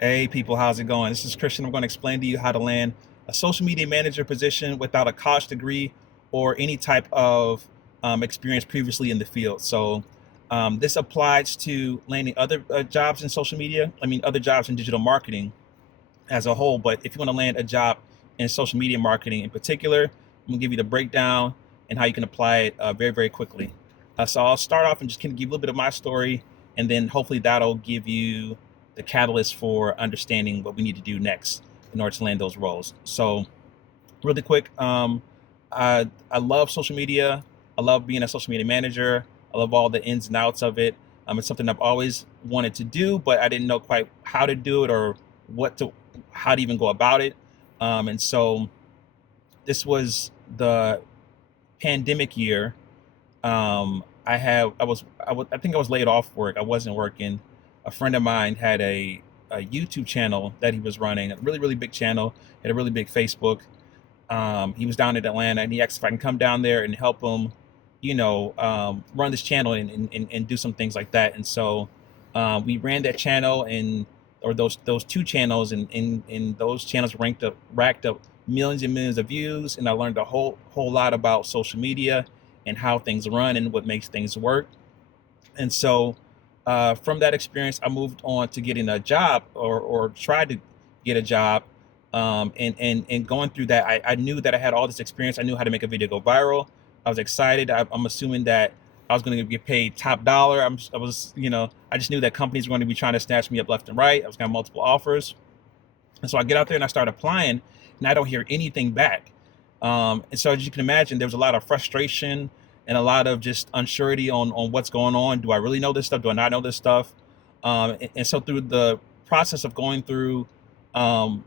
Hey people, how's it going? This is Christian. I'm going to explain to you how to land a social media manager position without a college degree or any type of experience previously in the field. This applies to landing other jobs in social media. I mean, other jobs in digital marketing as a whole. But if you want to land a job in social media marketing in particular, I'm going to give you the breakdown and how you can apply it very, very quickly. So I'll start off and just kind of give a little bit of my story, and then hopefully that'll give you the catalyst for understanding what we need to do next in order to land those roles. So, really quick, I love social media. I love being a social media manager. I love all the ins and outs of it. It's something I've always wanted to do, but I didn't know quite how to do it or what to how to even go about it. And so this was the pandemic year. I think I was laid off work. I wasn't working. A friend of mine had a YouTube channel that he was running, a really, really big channel, had a really big Facebook. He was down in Atlanta, and he asked if I can come down there and help him, run this channel and do some things like that. And so we ran that channel and or those two channels, and those channels racked up millions and millions of views, and I learned a whole lot about social media and how things run and what makes things work. And so from that experience, I moved on to getting a job or tried to get a job. And going through that, I knew that I had all this experience. I knew how to make a video go viral. I was excited. I'm assuming that I was going to get paid top dollar. I was, I just knew that companies were going to be trying to snatch me up left and right. I was going to have multiple offers. And so I get out there and I start applying, and I don't hear anything back. And so as you can imagine, there was a lot of frustration and a lot of just unsurety on what's going on. Do I really know this stuff? Do I not know this stuff? And so through the process of going through, applying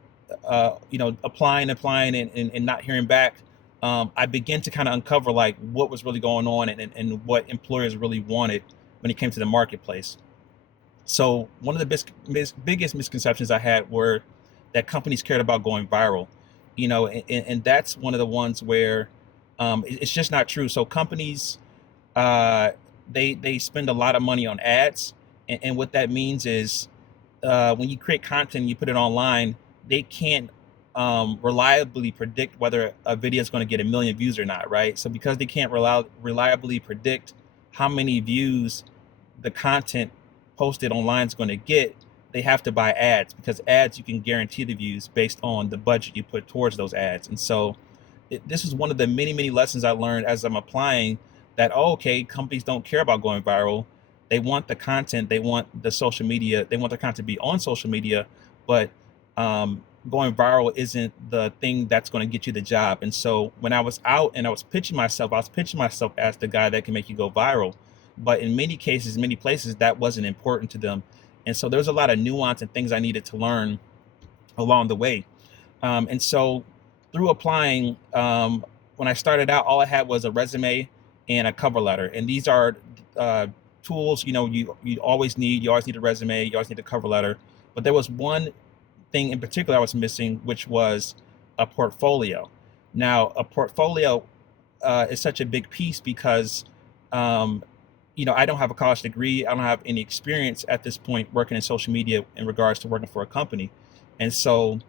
and not hearing back, I began to kind of uncover like what was really going on and what employers really wanted when it came to the marketplace. So one of the biggest misconceptions I had were that companies cared about going viral, and that's one of the ones where it's just not true. So companies, uh, they spend a lot of money on ads, and what that means is when you create content, you put it online, they can't reliably predict whether a video is going to get a million views or not, right? So because they can't reliably predict how many views the content posted online is going to get, they have to buy ads because ads you can guarantee the views based on the budget you put towards those ads. And so this is one of the many lessons I learned as I'm applying that, oh, okay, companies don't care about going viral. They want the content, they want the social media, they want the content to be on social media, but going viral isn't the thing that's going to get you the job. And so when I was out and I was pitching myself as the guy that can make you go viral. But in many cases, many places, that wasn't important to them. And so there's a lot of nuance and things I needed to learn along the way. And so through applying, when I started out, all I had was a resume and a cover letter. And these are uh, tools, you always need. You always need a resume. You always need a cover letter. But there was one thing in particular I was missing, which was a portfolio. Now, a portfolio is such a big piece because, um, I don't have a college degree. I don't have any experience at this point working in social media in regards to working for a company. And so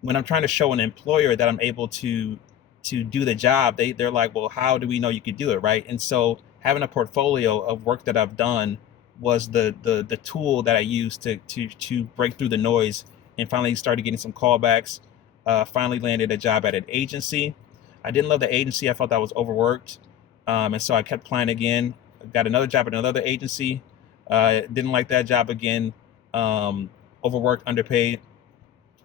when I'm trying to show an employer that I'm able to do the job, they're like, well, how do we know you could do it, right? And so having a portfolio of work that I've done was the tool that I used to break through the noise and finally started getting some callbacks. Finally landed a job at an agency. I didn't love the agency. I felt I was overworked, and so I kept applying again. Got another job at another agency. Didn't like that job again. Overworked, underpaid.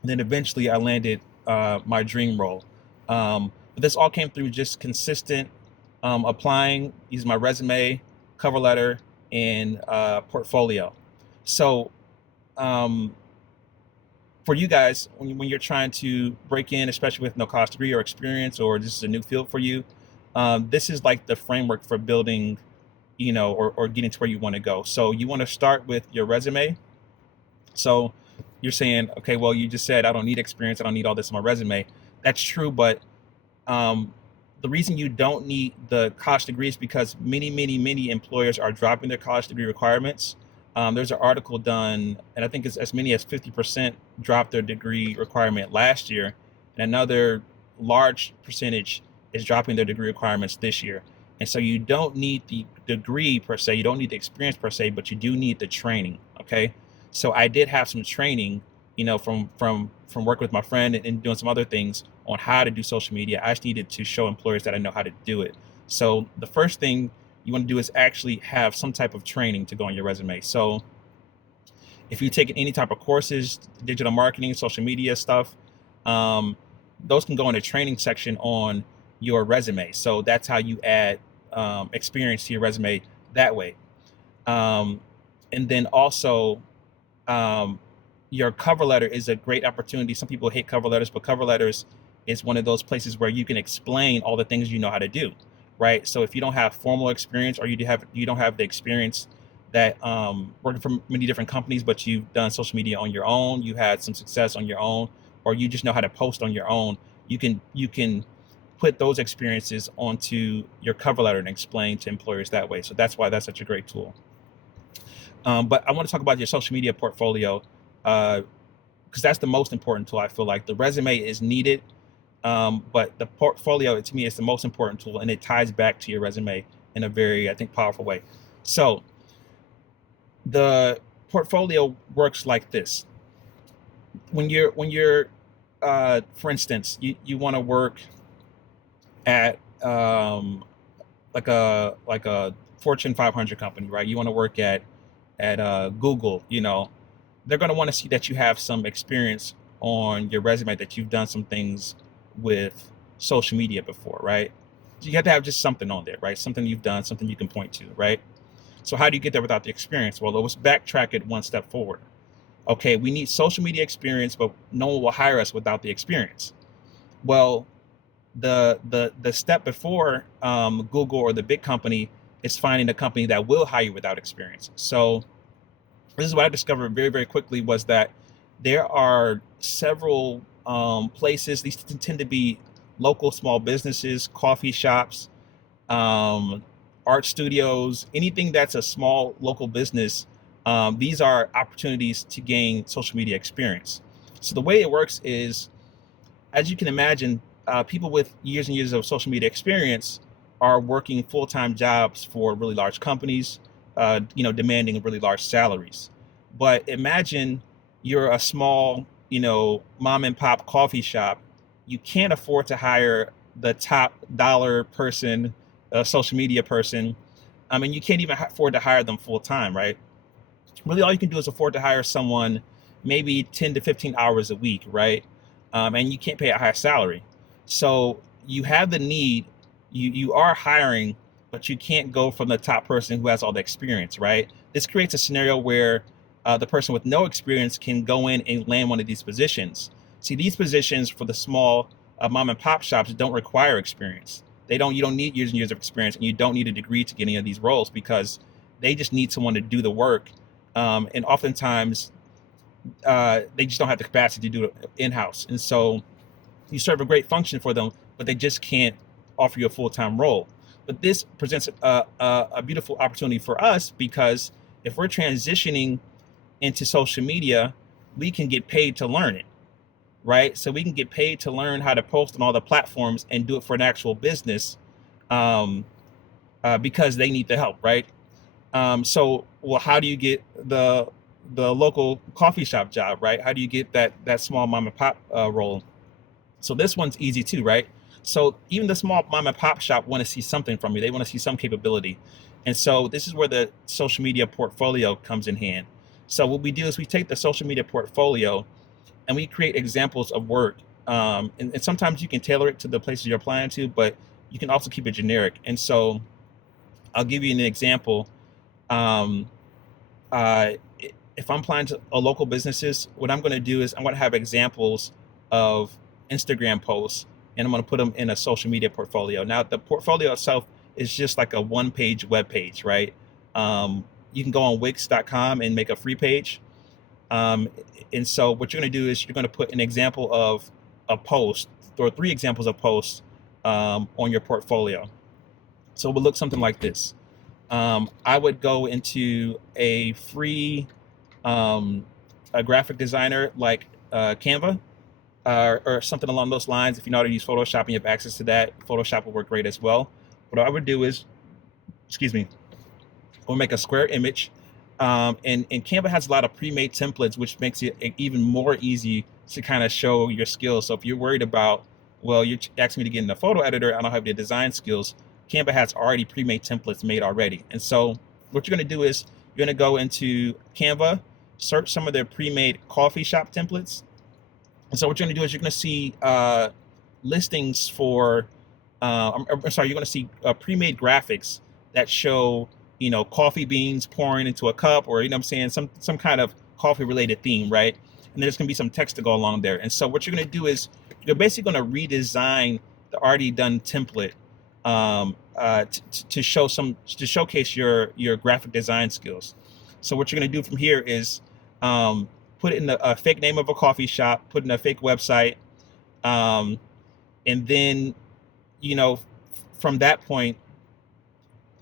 And then eventually I landed my dream role. But this all came through just consistent applying, using my resume, cover letter, and portfolio. So um, for you guys, when you're trying to break in, especially with no college degree or experience, or this is a new field for you, this is like the framework for building, or getting to where you want to go. So you want to start with your resume. So you're saying, okay, well, you just said I don't need experience, I don't need all this on my resume. That's true, but um, the reason you don't need the college degree is because many employers are dropping their college degree requirements. There's an article done, and I think it's as many as 50% dropped their degree requirement last year, and another large percentage is dropping their degree requirements this year. And so you don't need the degree per se, you don't need the experience per se, but you do need the training. Okay. So I did have some training, from working with my friend and doing some other things on how to do social media. I just needed to show employers that I know how to do it. So the first thing you want to do is actually have some type of training to go on your resume. So if you've taken any type of courses, digital marketing, social media stuff, um, those can go in the training section on your resume. So that's how you add experience to your resume that way. Um, and then also, um, your cover letter is a great opportunity. Some people hate cover letters, but cover letters is one of those places where you can explain all the things you know how to do, right? So if you don't have formal experience, or you don't have the experience that working for many different companies, but you've done social media on your own, you had some success on your own, or you just know how to post on your own, you can put those experiences onto your cover letter and explain to employers that way. So that's why that's such a great tool. But I want to talk about your social media portfolio, because that's the most important tool. I feel like the resume is needed, but the portfolio, to me, is the most important tool, and it ties back to your resume in a very, I think, powerful way. So the portfolio works like this. When you're for instance, you want to work at like a Fortune 500 company, right? You want to work at Google. They're going to want to see that you have some experience on your resume, that you've done some things with social media before, right? So you have to have just something on there, right? Something you've done, something you can point to, right? So how do you get there without the experience? Well, let's backtrack it one step forward. Okay, we need social media experience, but no one will hire us without the experience. Well, the step before Google or the big company is finding a company that will hire you without experience. So this is what I discovered very, very quickly, was that there are several places. These tend to be local small businesses, coffee shops, um, art studios, anything that's a small local business. These are opportunities to gain social media experience. So the way it works is, as you can imagine, people with years and years of social media experience are working full-time jobs for really large companies, demanding really large salaries. But imagine you're a small, mom and pop coffee shop. You can't afford to hire the top dollar person, a social media person. I mean, you can't even afford to hire them full time, right? Really, all you can do is afford to hire someone maybe 10 to 15 hours a week, right? And you can't pay a high salary. So you have the need, you are hiring, but you can't go from the top person who has all the experience, right? This creates a scenario where the person with no experience can go in and land one of these positions. See, these positions for the small mom and pop shops don't require experience. You don't need years and years of experience, and you don't need a degree to get any of these roles, because they just need someone to do the work. And oftentimes, they just don't have the capacity to do it in-house. And so you serve a great function for them, but they just can't offer you a full-time role. But this presents a beautiful opportunity for us, because if we're transitioning into social media, we can get paid to learn it, right? So we can get paid to learn how to post on all the platforms and do it for an actual business, um, because they need the help, right? Well, how do you get the local coffee shop job, right? How do you get that small mom and pop role? So this one's easy too, right? So even the small mom and pop shop want to see something from you. They want to see some capability. And so this is where the social media portfolio comes in hand. So what we do is we take the social media portfolio and we create examples of work. And sometimes you can tailor it to the places you're applying to, but you can also keep it generic. And so I'll give you an example. Um, uh, if I'm applying to local businesses, what I'm going to do is I'm going to have examples of Instagram posts, and I'm going to put them in a social media portfolio. Now, the portfolio itself is just like a one-page web page, right? You can go on Wix.com and make a free page. Um, and so what you're going to do is you're going to put an example of a post, or three examples of posts on your portfolio. So it will look something like this. I would go into a free a graphic designer like Canva, or something along those lines. If you know how to use Photoshop and you have access to that, Photoshop will work great as well. What I would do is, excuse me, we'll make a square image. And Canva has a lot of pre-made templates, which makes it even more easy to kind of show your skills. So if you're worried about, well, you're asking me to get in the photo editor, I don't have the design skills. Canva has already pre-made templates made already. And so what you're going to do is you're going to go into Canva, search some of their pre-made coffee shop templates. And so what you're going to do is you're going to see listings for, I'm sorry, you're going to see pre-made graphics that show, coffee beans pouring into a cup, or, I'm saying, some kind of coffee related theme, right? And there's going to be some text to go along there. And so what you're going to do is you're basically going to redesign the already done template to showcase your graphic design skills. So what you're going to do from here is put in a fake name of a coffee shop, put in a fake website, um, and then you know from that point,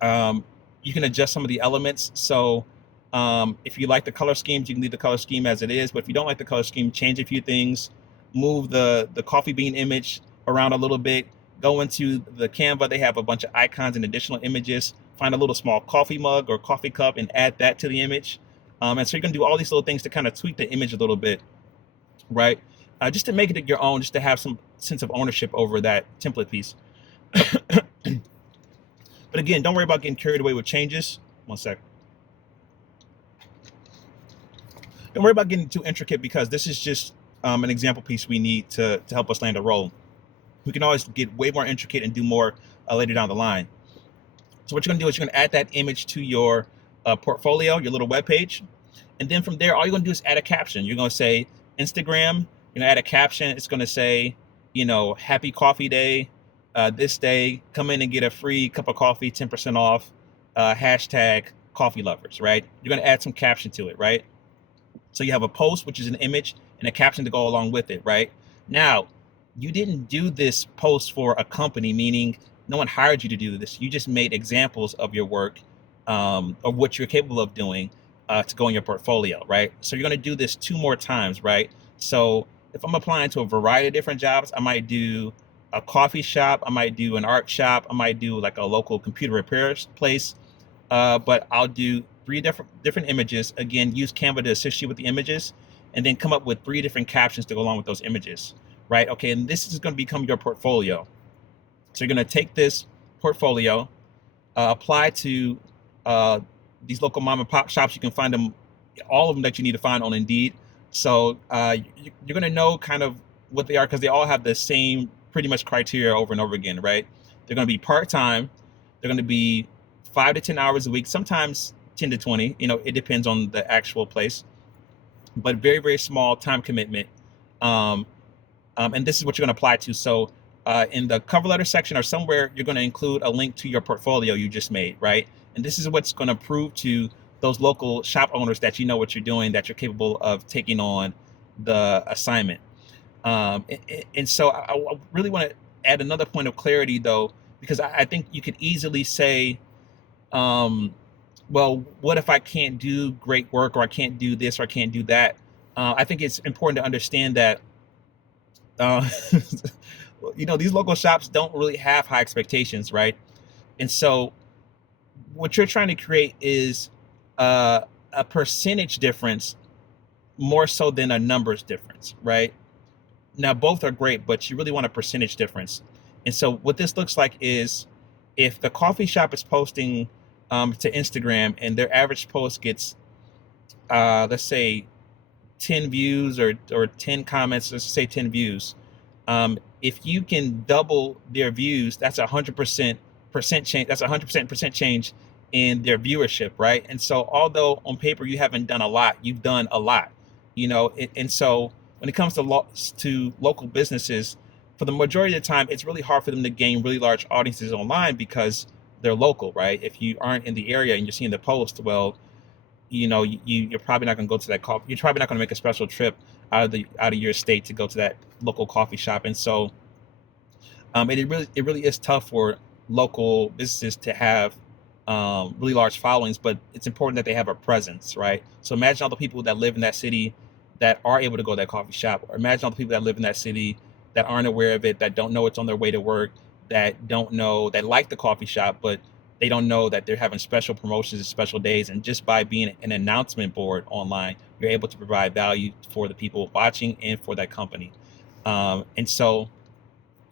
you can adjust some of the elements. So if you like the color schemes, you can leave the color scheme as it is. But if you don't like the color scheme, change a few things, move the coffee bean image around a little bit. Go into the Canva; they have a bunch of icons and additional images. Find a little small coffee mug or coffee cup and add that to the image. And so you're gonna do all these little things to kind of tweak the image a little bit, right? Just to make it your own, just to have some sense of ownership over that template piece. But again, don't worry about getting carried away with changes. One sec. Don't worry about getting too intricate, because this is just an example piece we need to help us land a role. We can always get way more intricate and do more later down the line. So what you're gonna do is you're gonna add that image to your portfolio, your little web page. And then from there, all you're gonna do is add a caption. You're gonna say Instagram, you're gonna add a caption. It's gonna say, happy coffee day. This day, come in and get a free cup of coffee, 10% off, hashtag coffee lovers, right? You're gonna add some caption to it, right? So you have a post, which is an image, and a caption to go along with it, right? Now, you didn't do this post for a company, meaning no one hired you to do this. You just made examples of your work, or what you're capable of doing, to go in your portfolio, right? So you're going to do this 2 more times, right? So if I'm applying to a variety of different jobs, I might do a coffee shop, I might do an art shop, I might do like a local computer repair place, but I'll do three different images. Again, use Canva to assist you with the images, and then come up with 3 different captions to go along with those images, right? Okay, and this is going to become your portfolio. So you're going to take this portfolio, apply to these local mom and pop shops. You can find them, all of them that you need to find on Indeed. So you're going to know kind of what they are, because they all have the same pretty much criteria over and over again, right? They're going to be part time. They're going to be 5 to 10 hours a week, sometimes 10 to 20. It depends on the actual place, but very, very small time commitment. Um, and this is what you're going to apply to. So in the cover letter section or somewhere, you're going to include a link to your portfolio you just made, right? And this is what's going to prove to those local shop owners that you know what you're doing, that you're capable of taking on the assignment. And so I really want to add another point of clarity, though, because I think you could easily say, um, well, what if I can't do great work, or I can't do this, or I can't do that? I think it's important to understand that uh, these local shops don't really have high expectations, right? And so what you're trying to create is uh, a percentage difference more so than a numbers difference, right? Now, both are great, but you really want a percentage difference. And so what this looks like is, if the coffee shop is posting to Instagram, and their average post gets, let's say, 10 views, or 10 comments, let's say 10 views. If you can double their views, that's 100% change. That's 100% change in their viewership, right? And so, although on paper you haven't done a lot, you've done a lot, and so when it comes to local businesses, for the majority of the time, it's really hard for them to gain really large audiences online, because they're local, right? If you aren't in the area and you're seeing the post, well, you're probably not going to go to that coffee. You're probably not going to make a special trip out of your state to go to that local coffee shop. And so it really is tough for local businesses to have really large followings, but it's important that they have a presence, right? So imagine all the people that live in that city that are able to go to that coffee shop, or imagine all the people that live in that city that aren't aware of it, that don't know it's on their way to work, that don't know, that like the coffee shop, but they don't know that they're having special promotions and special days. And just by being an announcement board online, you're able to provide value for the people watching and for that company. And so,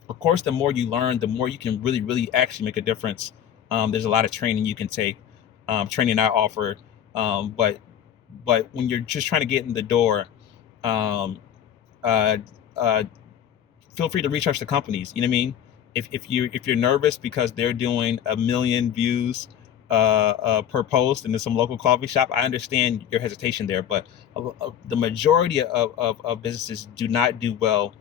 of course, the more you learn, the more you can really, really actually make a difference. There's a lot of training you can take, training I offer, but when you're just trying to get in the door, um, uh, uh, feel free to research the companies. You know what I mean? If you're nervous because they're doing a million views per post and there's some local coffee shop, I understand your hesitation there. But the majority of businesses do not do well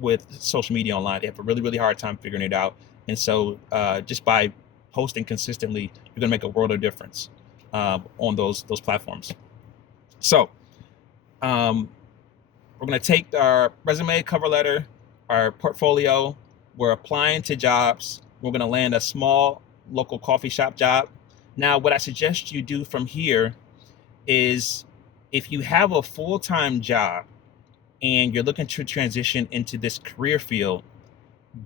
with social media online. They have a really, really hard time figuring it out. And so just by posting consistently, you're going to make a world of difference on those platforms. So um, we're going to take our resume, cover letter, our portfolio. We're applying to jobs. We're going to land a small local coffee shop job. Now, what I suggest you do from here is, if you have a full-time job and you're looking to transition into this career field,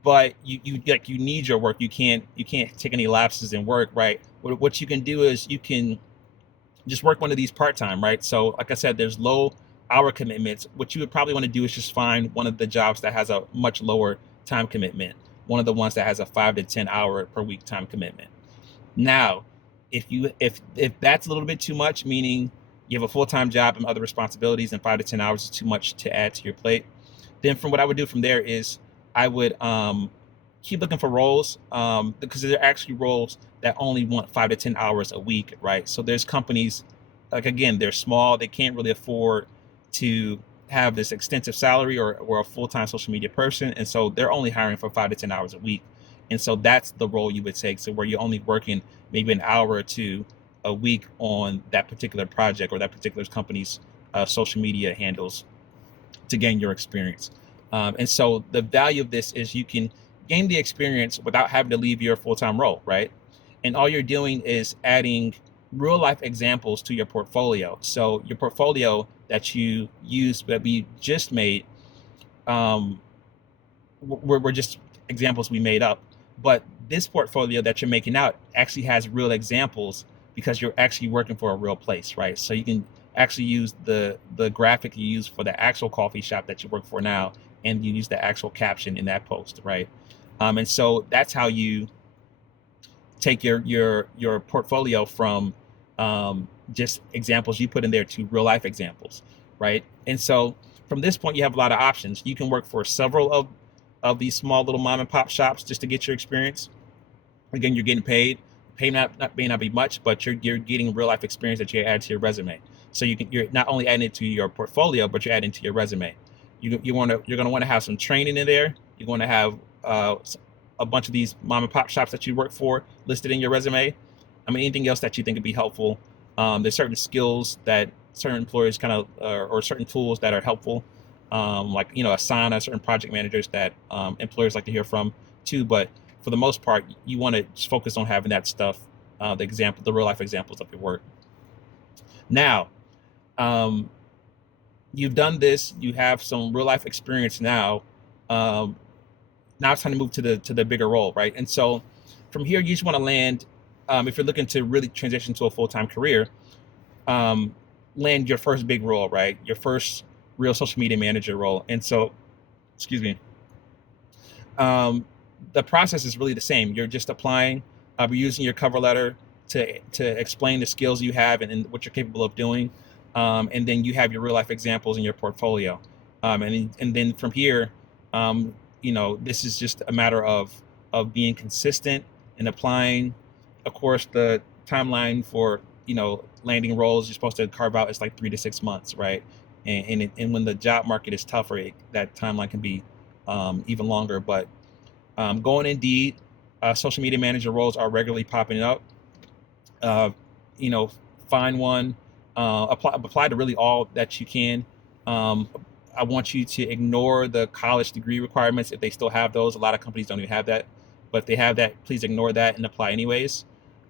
but you need your work. You can't take any lapses in work, right? What you can do is you can just work one of these part-time, right? So like I said, there's low hour commitments. What you would probably want to do is just find one of the jobs that has a much lower time commitment, one of the ones that has a 5 to 10 hour per week time commitment. Now, if that's a little bit too much, meaning you have a full-time job and other responsibilities and 5 to 10 hours is too much to add to your plate, then from what I would do from there is I would keep looking for roles, because there are actually roles that only want 5 to 10 hours a week, right? So there's companies, like, again, they're small, they can't really afford to have this extensive salary, or a full-time social media person, and so they're only hiring for 5 to 10 hours a week. And so that's the role you would take. So where you're only working maybe an hour or two a week on that particular project or that particular company's social media handles to gain your experience. And so the value of this is you can gain the experience without having to leave your full-time role, right? And all you're doing is adding real life examples to your portfolio. So your portfolio that you use, that we just made, um, were just examples we made up. But this portfolio that you're making out actually has real examples, because you're actually working for a real place, right? So you can actually use the graphic you use for the actual coffee shop that you work for now, and you use the actual caption in that post, right? And so that's how you take your portfolio from just examples you put in there to real life examples, right? And so from this point, you have a lot of options. You can work for several of these small little mom and pop shops just to get your experience. Again, you're getting paid. Pay may not be much, but you're getting real life experience that you add to your resume. So you're not only adding it to your portfolio, but you're adding to your resume. You're going to want to have some training in there. You're going to have a bunch of these mom and pop shops that you work for listed in your resume. I mean, anything else that you think would be helpful. There's certain skills that certain employers kind of, or certain tools that are helpful, like, Asana, certain project managers that employers like to hear from too. But for the most part, you want to just focus on having that stuff, the real life examples of your work. Now, um, you've done this, you have some real life experience now. Um, Now it's time to move to the bigger role, right? And so from here, you just want to land, if you're looking to really transition to a full-time career, um, land your first big role, right? Your first real social media manager role. And so, excuse me, um, the process is really the same. You're just applying, you're using your cover letter to explain the skills you have, and what you're capable of doing, and then you have your real life examples in your portfolio, and then from here, um, this is just a matter of being consistent and applying. Of course, the timeline for landing roles you're supposed to carve out is like 3 to 6 months, right? And when the job market is tougher, that timeline can be even longer. But go on Indeed. Social media manager roles are regularly popping up. Uh, you know, find one. Apply to really all that you can. Um, I want you to ignore the college degree requirements if they still have those. A lot of companies don't even have that, but if they have that, please ignore that and apply anyways.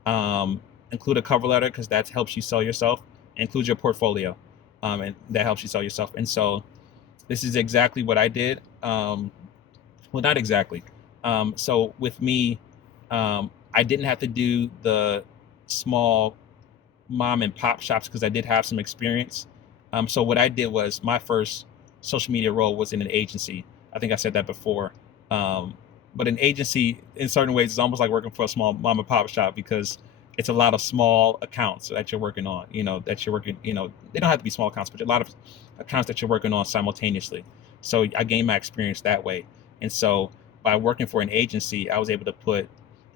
Um, Include a cover letter because that helps you sell yourself. Include your portfolio, and that helps you sell yourself. And so this is exactly what I did. Well, not exactly. So with me, I didn't have to do the small mom and pop shops because I did have some experience. So what I did was my first social media role was in an agency. I think I said that before. Um, but an agency, in certain ways, is almost like working for a small mom and pop shop because it's a lot of small accounts that you're working on. That you're working. They don't have to be small accounts, but a lot of accounts that you're working on simultaneously. So I gained my experience that way. And so by working for an agency, I was able to put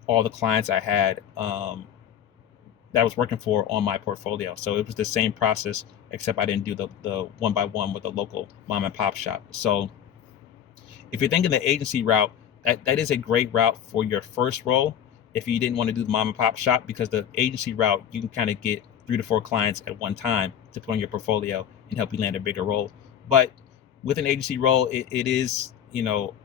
all the clients I had that I was working for on my portfolio. So it was the same process, except I didn't do the one by one with a local mom and pop shop. So if you're thinking the agency route, that is a great route for your first role. If you didn't want to do the mom and pop shop, because the agency route, you can kind of get 3 to 4 clients at one time to put on your portfolio and help you land a bigger role. But with an agency role, it is,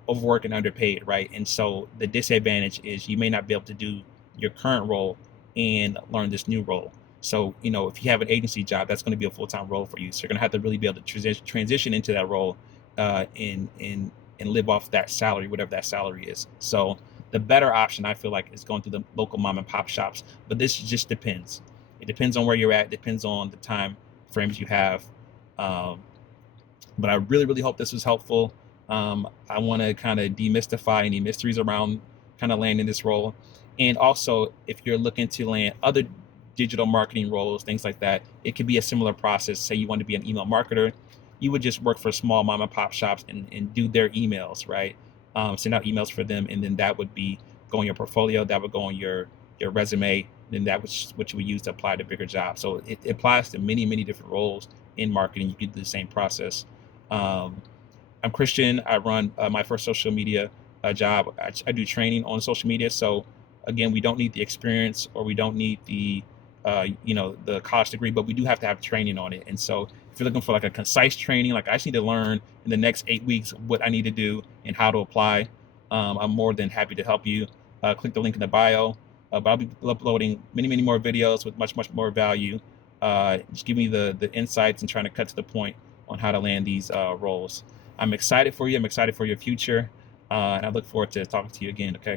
overworked and underpaid, right? And so the disadvantage is you may not be able to do your current role and learn this new role. So, if you have an agency job, that's going to be a full time role for you. So you're going to have to really be able to transition into that role, and live off that salary, whatever that salary is. So the better option, I feel like, is going through the local mom and pop shops. But this just depends. It depends on where you're at. Depends on the time frames you have. Um, but I really, really hope this was helpful. I want to kind of demystify any mysteries around kind of landing this role. And also, if you're looking to land other digital marketing roles, things like that, it could be a similar process. Say you want to be an email marketer, you would just work for small mom and pop shops and do their emails, right? Send out emails for them, and then that would be go on your portfolio, that would go on your resume, and then that was what you would use to apply to bigger jobs. So it applies to many, many different roles in marketing. You could do the same process. Um, I'm Christian. I run my first social media job. I do training on social media. So again, we don't need the experience or we don't need the college degree, but we do have to have training on it. And so if you're looking for like a concise training, like I just need to learn in the next 8 weeks what I need to do and how to apply, I'm more than happy to help you. Click the link in the bio. But I'll be uploading many, many more videos with much, much more value. Just give me the insights and trying to cut to the point on how to land these roles. I'm excited for you. I'm excited for your future. And I look forward to talking to you again. Okay.